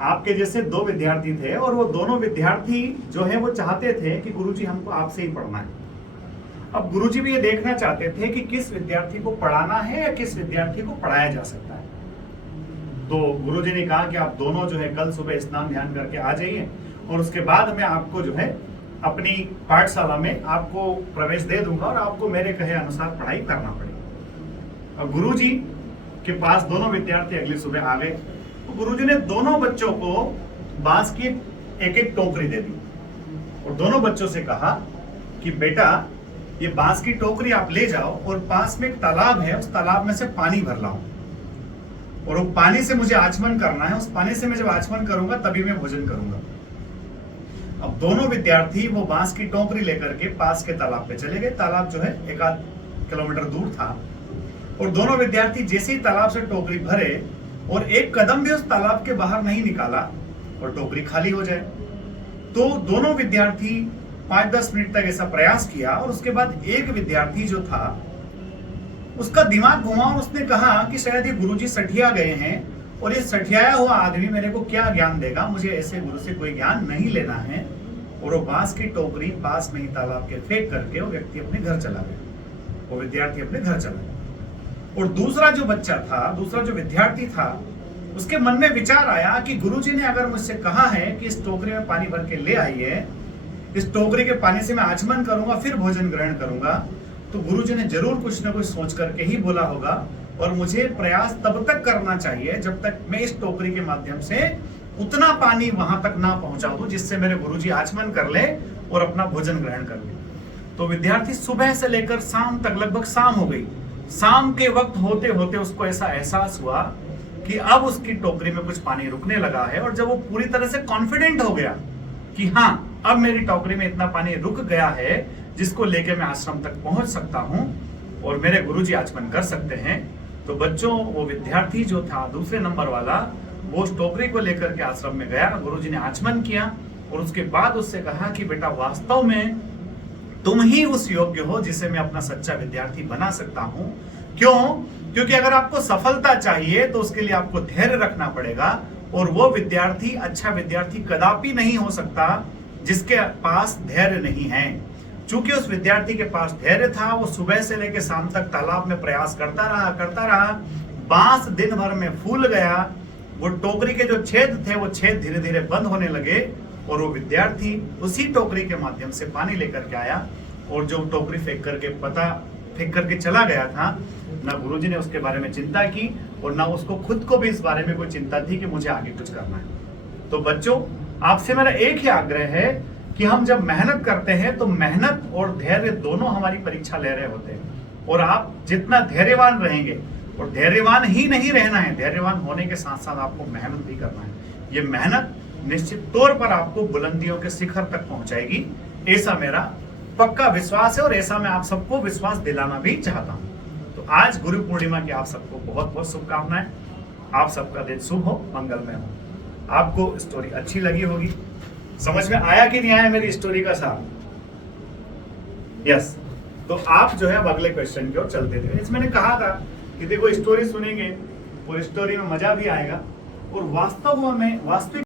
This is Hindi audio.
आपके जैसे दो विद्यार्थी थे और वो दोनों विद्यार्थी जो है वो चाहते थे कि गुरुजी हमको आपसे ही पढ़ना है। अब गुरुजी भी ये देखना चाहते थे कि किस विद्यार्थी को पढ़ाना है या किस विद्यार्थी को पढ़ाया जा सकता है। तो गुरुजी ने कहा कि आप दोनों जो है कल सुबह स्नान ध्यान करके आ जाइए और उसके बाद मैं आपको जो है अपनी पाठशाला में आपको प्रवेश दे दूंगा और आपको मेरे कहे अनुसार पढ़ाई करना पड़ेगा। अब गुरुजी के पास दोनों विद्यार्थी अगली सुबह आ गए तो गुरुजी ने दोनों बच्चों को बांस की एक एक टोकरी दे दी और दोनों बच्चों से कहा कि बेटा ये बांस की टोकरी आप ले जाओ और पास में एक तालाब है, उस तालाब में से पानी भर लाओ और वो पानी से मुझे आचमन करना है। उस पानी से मैं जब आचमन करूंगा तभी मैं भोजन करूंगा। अब दोनों विद्यार्थी वो बांस की टोकरी लेकर के पास के तालाब पे चले गए। तालाब जो है 1-8 किलोमीटर दूर था और दोनों विद्यार्थी जैसे ही तालाब से टोकरी भरे और एक कदम भी उस तालाब के बाहर नहीं निकाला और टोकरी खाली हो जाए, तो दोनों विद्यार्थी 5-10 मिनट तक ऐसा प्रयास किया और उसके बाद एक विद्यार्थी जो था उसका दिमाग घुमा और उसने कहा कि शायद ये गुरुजी सठिया गए हैं और ये सठियाया हुआ आदमी मेरे को क्या ज्ञान देगा, मुझे ऐसे गुरु से कोई ज्ञान नहीं लेना है। और वो बांस की टोकरी पास में ही तालाब के फेंक करके वो व्यक्ति अपने घर चला गया, वो विद्यार्थी अपने घर चला गया। और दूसरा जो बच्चा था, दूसरा जो विद्यार्थी था, उसके मन में विचार आया कि गुरुजी ने अगर मुझसे कहा है कि इस टोकरी में पानी भर के ले आइए, इस टोकरी के पानी से मैं आचमन करूंगा फिर भोजन ग्रहण करूंगा, तो गुरुजी ने जरूर कुछ ना कुछ सोच करके ही बोला होगा और मुझे प्रयास तब तक करना चाहिए जब तक मैं इस टोकरी के माध्यम से उतना पानी वहां तक ना पहुंचा दूं जिससे मेरे गुरुजी आचमन कर ले और अपना भोजन ग्रहण कर ले। तो विद्यार्थी सुबह से लेकर शाम तक, लगभग शाम हो गई, शाम के वक्त होते होते उसको ऐसा एहसास हुआ कि अब उसकी टोकरी में कुछ पानी रुकने लगा है। और जब वो पूरी तरह से कॉन्फिडेंट हो गया कि हाँ अब मेरी टोकरी में इतना पानी रुक गया है जिसको लेके मैं आश्रम तक पहुंच सकता हूं और मेरे गुरुजी आचमन कर सकते हैं, तो बच्चों वो विद्यार्थी जो था दूसरे नंबर वाला, वो उस टोकरी को लेकर के आश्रम में गया। गुरुजी ने आचमन किया और उसके बाद उससे कहा कि बेटा वास्तव में तुम ही उस योग्य हो जिसे मैं अपना सच्चा विद्यार्थी बना सकता हूं। क्यों? क्योंकि अगर आपको सफलता चाहिए तो उसके लिए आपको धैर्य रखना पड़ेगा और वो विद्यार्थी अच्छा विद्यार्थी कदापि नहीं हो सकता जिसके पास धैर्य नहीं है। चूंकि उस विद्यार्थी के पास धैर्य था, वो सुबह से लेकर शाम तक तालाब में प्रयास करता रहा, बांस दिन भर में फूल गया, वो टोकरी के जो छेद थे वो छेद धीरे धीरे बंद होने लगे और वो विद्यार्थी उसी टोकरी के माध्यम से पानी लेकर के आया और जो टोकरी फेंक करके चला गया था, ना गुरुजी ने उसके बारे में चिंता की और ना उसको खुद को भी इस बारे में कोई चिंता थी कि मुझे आगे कुछ करना है। तो बच्चों, आपसे मेरा एक ही आग्रह है कि हम जब मेहनत करते हैं तो मेहनत और धैर्य दोनों हमारी परीक्षा ले रहे होते हैं और आप जितना धैर्यवान रहेंगे, और धैर्यवान ही नहीं रहना है, धैर्यवान होने के साथ साथ आपको मेहनत भी करना है। ये मेहनत निश्चित तौर पर आपको बुलंदियों के शिखर तक पहुंचाएगी, ऐसा मेरा पक्का विश्वास है और ऐसा मैं आप सबको विश्वास दिलाना भी चाहता हूं। तो आज गुरु पूर्णिमा की आप सबको बहुत बहुत शुभकामनाएं। आप सबका दिन शुभ हो, मंगलमय हो। आपको स्टोरी अच्छी लगी होगी, समझ में आया कि नहीं आया मेरी स्टोरी का सार? यस। तो आप जो है अब अगले क्वेश्चन की ओर चलते थे। इसमें मैंने कहा था कि देखो स्टोरी सुनेंगे और स्टोरी में मजा भी आएगा और वास्तविक